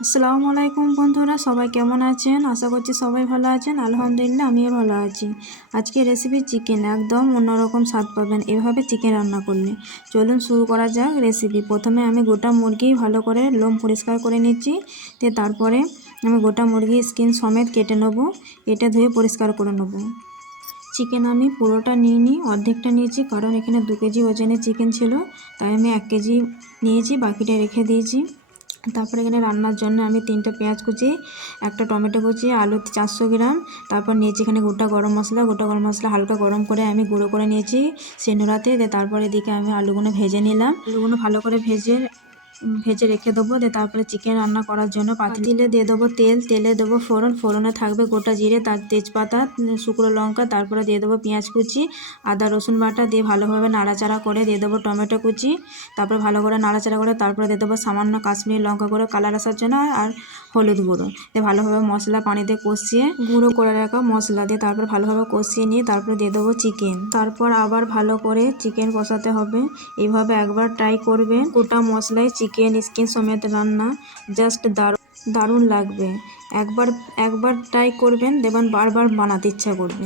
আসসালামু আলাইকুম বন্ধুরা, সবাই কেমন আছেন? আশা করছি সবাই ভালো আছেন। আলহামদুলিল্লাহ আমিও ভালো আছি। আজকে রেসিপি চিকেন, একদম অন্যরকম স্বাদ পাবেন এভাবে চিকেন রান্না করলে। চলুন শুরু করা যাক রেসিপি। প্রথমে আমি গোটা মুরগি ভালো করে লোম পরিষ্কার করে নিচ্ছি। তারপরে আমি গোটা মুরগি স্কিন সমেত কেটে নেব, এটা ধুয়ে পরিষ্কার করে নেব। চিকেন আমি পুরোটা নিইনি, অর্ধেকটা নিয়েছি, কারণ এখানে 2 কেজি ওজনের চিকেন ছিল, তাই আমি 1 কেজি নিয়েছি, বাকিটা রেখে দিয়েছি। তারপরে এখানে রান্নার জন্য আমি 3টা পেঁয়াজ কুচি, একটা টমেটো কুচি, আলু 400 গ্রাম, তারপর নিয়েছি এখানে গোটা গরম মশলা হালকা গরম করে আমি গুঁড়ো করে নিয়েছি শিলনোড়াতে। তারপরে এদিকে আমি আলুগুলো ভেজে নিলাম। আলুগুলো ভালো করে ভেজে রেখে দেবো। তারপরে চিকেন রান্না করার জন্য পাতিলে দিয়ে দেবো তেল, তেলে দেবো ফোড়নে থাকবে গোটা জিরে, তার তেজপাতা, শুকনো লঙ্কা, তারপরে দিয়ে দেবো পেঁয়াজ কুচি, আদা রসুন বাটা, দিয়ে ভালোভাবে নাড়াচাড়া করে দিয়ে দেবো টমেটো কুচি। তারপর ভালো করে নাড়াচাড়া করে তারপরে দিয়ে দেবো সামান্য কাশ্মীরি লঙ্কা গুঁড়ো কালার আসার জন্য, আর হলুদ গুঁড়ো দিয়ে ভালোভাবে মশলা পানি দিয়ে কষিয়ে গুঁড়ো করে রাখা মশলা দিয়ে তারপর ভালোভাবে কষিয়ে নিয়ে তারপরে দিয়ে দেবো চিকেন। তারপর আবার ভালো করে চিকেন কষাতে হবে। এইভাবে একবার ট্রাই করবেন। গোটা মশলায় চিকেন স্কিন সমেত রান্না জাস্ট দারুণ লাগবে। একবার ট্রাই করবেন, দেখবেন বারবার বানাতে ইচ্ছা করবে।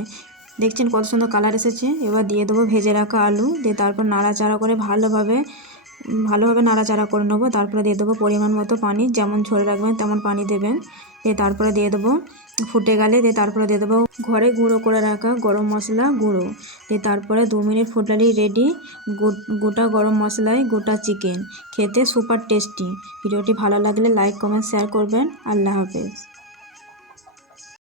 দেখছেন কত সুন্দর কালার এসেছে। এবার দিয়ে দেবো ভেজে রাখা আলু, দিয়ে তারপর নাড়াচাড়া করে ভালোভাবে নাড়াচাড়া করে নেবো। তারপরে দিয়ে দেবো পরিমাণ মতো পানি, যেমন ঝোল রাখবেন তেমন পানি দেবেন। তারপরে দিয়ে দেবো ফুটে গেলে তারপরে দিয়ে দেবো ঘরে গুঁড়ো করে রাখা গরম মশলা গুঁড়ো। তারপরে 2 মিনিট ফুটলেই রেডি গোটা গরম মশলায় গোটা চিকেন। খেতে সুপার টেস্টি। ভিডিওটি ভালো লাগলে লাইক কমেন্ট শেয়ার করবেন। আল্লাহ হাফেজ।